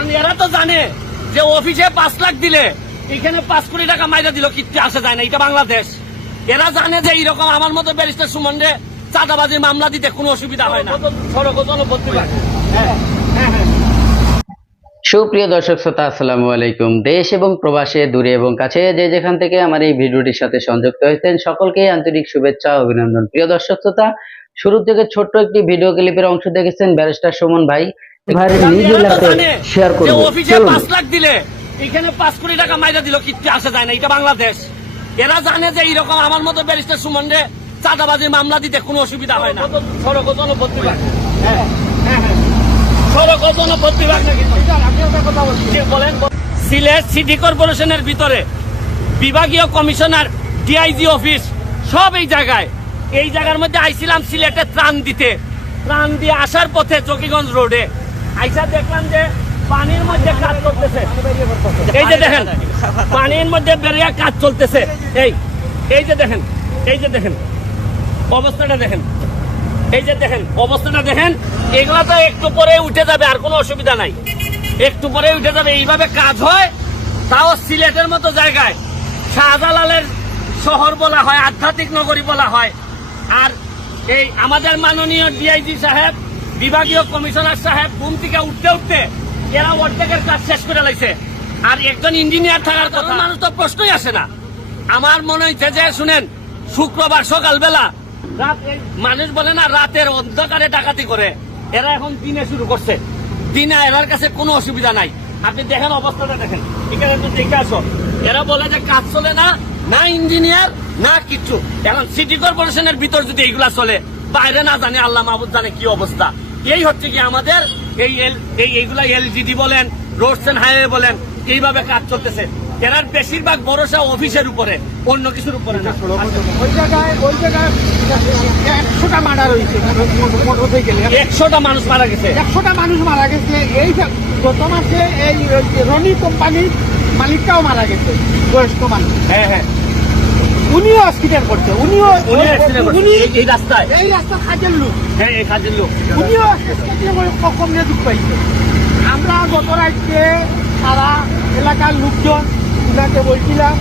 কারণ এরা তো জানে যে অফিসে পাঁচ লাখ দিলে, এখানে পাঁচ কোটি টাকা মাইরা দিল কিচ্ছু আসে যায় না, এটা বাংলাদেশ। এরা জানে যে এইরকম আমার মতো ব্যারিস্টার সুমনরে চাঁদাবাজির মামলা দিতে কোনো অসুবিধা হয় না। সড়ক হ্যাঁ হ্যাঁ সুপ্রিয় দর্শক শ্রোতা, আসসালামু আলাইকুম। দেশ এবং প্রবাসে, দূরে এবং কাছে যে যেখান থেকে আমার এই ভিডিওটির সাথে সংযুক্ত হয়েছেন, সকলকে আন্তরিক শুভেচ্ছা অভিনন্দন। প্রিয় দর্শক শ্রোতা, শুরু থেকে ছোট্ট একটি ভিডিও ক্লিপের অংশ দেখেছেন ব্যারিস্টার সুমন ভাই। নিজ শেয়ার অফিসে লাখ দিলে এখানে কোটি টাকা মাইরা দিল কিচ্ছু আসে যায় না এটা বাংলাদেশ। এরা জানে যে এইরকম আমার মতো ব্যারিস্টার সুমনরে চাঁদাবাজির মামলা দিতে কোনো অসুবিধা হয় না। সড়ক ও জনপত্তি হ্যাঁ হ্যাঁ হ্যাঁ। সড়ক ও বলেন। সিলেট সিটি কর্পোরেশনের ভিতরে বিভাগীয় কমিশনার ডিআইজি অফিস সব এই জায়গায়। এই জায়গার মধ্যে আইছিলাম সিলেটে ত্রাণ দিতে। ত্রাণ দিয়ে আসার পথে চকিগঞ্জ রোডে। আইসা দেখলাম যে পানির মধ্যে কাজ করতেছে। এই যে দেখেন, পানির মধ্যে বেরিয়ে কাজ চলতেছে। এই এই যে দেখেন, এই যে দেখেন, অবস্থাটা দেখেন, এই যে দেখেন, অবস্থাটা দেখেন, এগুলা তো একটু পরে উঠে যাবে, আর কোনো অসুবিধা নাই। একটু পরে উঠে যাবে, এইভাবে কাজ হয়, তাও সিলেটের মতো জায়গায়। শাহজালালের শহর বলা হয়, আধ্যাত্মিক নগরী বলা হয়। আর এই আমাদের মাননীয় ডিআইজি সাহেব বিভাগীয় কমিশনার সাহেব ঘুম থেকে উঠতে উঠতে এরা অর্ধেকের কাজ শেষ করে লাইছে। আর একজন ইঞ্জিনিয়ার থাকার কথা। মানুষ তো প্রশ্নই আসে না। আমার মনে হচ্ছে যে শুনেন শুক্রবার সকালবেলা রাত মানুষ বলে না রাতের অন্ধকারে ডাকাতি করে। এরা এখন দিনে শুরু করছে। দিনে এরার কাছে কোনো অসুবিধা নাই। আপনি দেখেন অবস্থাটা দেখেন। এখানে একটু দেখে আসো। এরা বলে যে কাজ চলে না না ইঞ্জিনিয়ার না কিচ্ছু এখন সিটি কর্পোরেশনের ভিতর যদি এইগুলা চলে বাইরে না জানে আল্লাহ মাহবুদ জানে কি অবস্থা। এই হচ্ছে কি আমাদের এই এল- এই এইগুলা এলজিডি বলেন রোডস এন্ড হাইওয়ে বলেন এইভাবে কাজ চলতেছে। এরার বেশিরভাগ ভরসা অফিসের উপরে অন্য কিছুর উপরে না। ওই জায়গায় ওই জায়গায় একশোটা মানুষ মারা গেছে। একশোটা মানুষ মারা গেছে। এই গত মাসে এই রনি কোম্পানির মালিকটাও মারা গেছে বয়স্ক মানুষ। হ্যাঁ হ্যাঁ। উনিও হসপিটাল করছে উনিও উনি accident করছে। এই- রাস্তায়? এই রাস্তা কাজের লোক। হ্যাঁ এই কাজের লোক। উনিও কখন নিয়ে দুঃখ পাইছে। আমরা গত রাত্রে সারা এলাকার লোকজন উনাকে বলছিলাম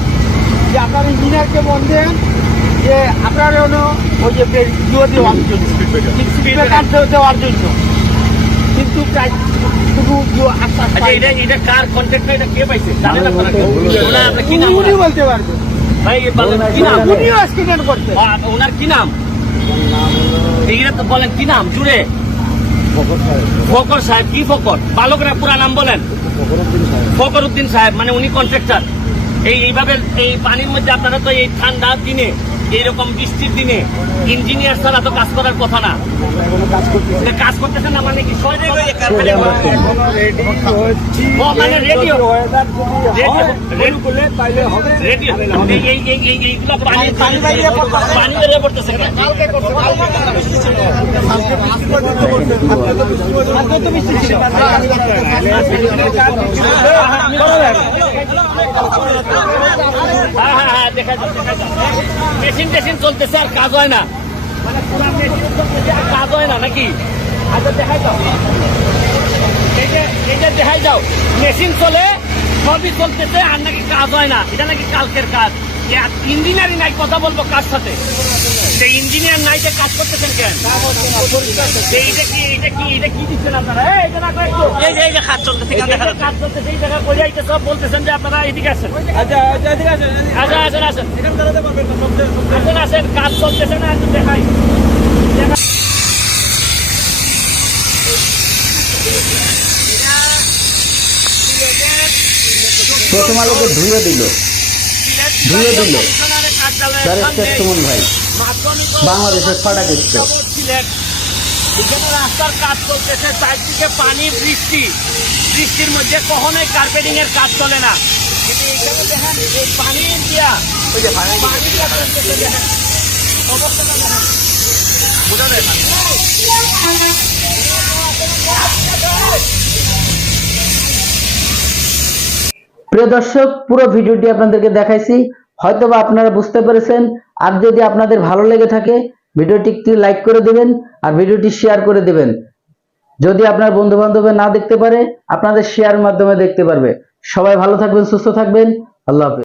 যে আপনার ইঞ্জিনিয়ারকে বলবেন যে আপনার ওই যে ইয়ে দেওয়ার জন্য স্পিকার দেওয়ার জন্য। কিন্তু প্রায় আচ্ছা এটা এটা কার কন্ট্রাক্টর এটা কে পাইছে? জানেন আপনারা কি নাম বলতে পারবেন। ভাই কি নাম? উনিও অ্যাক্সিডেন্ট করছে। ওনার কি নাম? এইটা তো বলেন কি নাম? জুড়ে। ফকর সাহেব। কি ফকর বালকরা পুরা নাম বলেন। ফকর উদ্দিন সাহেব মানে উনি কন্ট্রাক্টর এই এইভাবে এই পানির মধ্যে আপনারা তো এই ঠান্ডা দিনে এইরকম বৃষ্টির দিনে ইঞ্জিনিয়ার ছাড়া তো কাজ করার কথা না। কাজ করতেছেন না মানে কি মানে? হ্যাঁ হ্যাঁ হ্যাঁ মেশিন টেশিন চলতেছে আর কাজ হয় না মানে কাজ হয় না নাকি? আচ্ছা দেখাই যাও এই যে দেখাই যাও মেশিন চলে, সবই চলতেছে, আর নাকি কাজ হয় না। এটা নাকি কালকের কাজ। ইঞ্জিনিয়ারই নাই কথা বলব কার সাথে? যে ইঞ্জিনিয়ার নাই যে কাজ করতেছেন কেন? এইটা কি এইটা কি এটা কি দিচ্ছেন আপনারা? এইটা না কয়েকটু। এই যে এই যে কাজ চলতেছে কাজ চলতেছে এই জায়গা করে আইতে সব বলতেছেন যে আপনারা এদিকে আসেন। আচ্ছা আসেন আসেন। আসেন আসেন। কাজ চলতেছে না একটু দেখাই। প্রথম আলোকে ধুয়ে দিল। ধুয়ে দিল। ব্যারিস্টার সুমন ভাই। বাংলাদেশের ফাটা দিচ্ছে। এখানে রাস্তার কাজ চলতেছে চারদিকে পানি বৃষ্টি। বৃষ্টির মধ্যে কখনোই কার্পেটিং এর কাজ চলে না। কিন্তু এখানে দেখেন এই পানি দিয়া ওই যে পানি দেখেন। অবস্থাটা দেখেন। বোঝা যায় প্রিয় দর্শক, পুরো ভিডিওটি আপনাদেরকে দেখাইছি। হয়তোবা আপনারা বুঝতে পেরেছেন, আর যদি আপনাদের ভালো লেগে থাকে, ভিডিওটি একটি লাইক করে দেবেন আর ভিডিওটি শেয়ার করে দেবেন। যদি আপনার বন্ধু বান্ধবে না দেখতে পারে, আপনাদের শেয়ার মাধ্যমে দেখতে পারবে। সবাই ভালো থাকবেন, সুস্থ থাকবেন। আল্লাহ হাফেজ।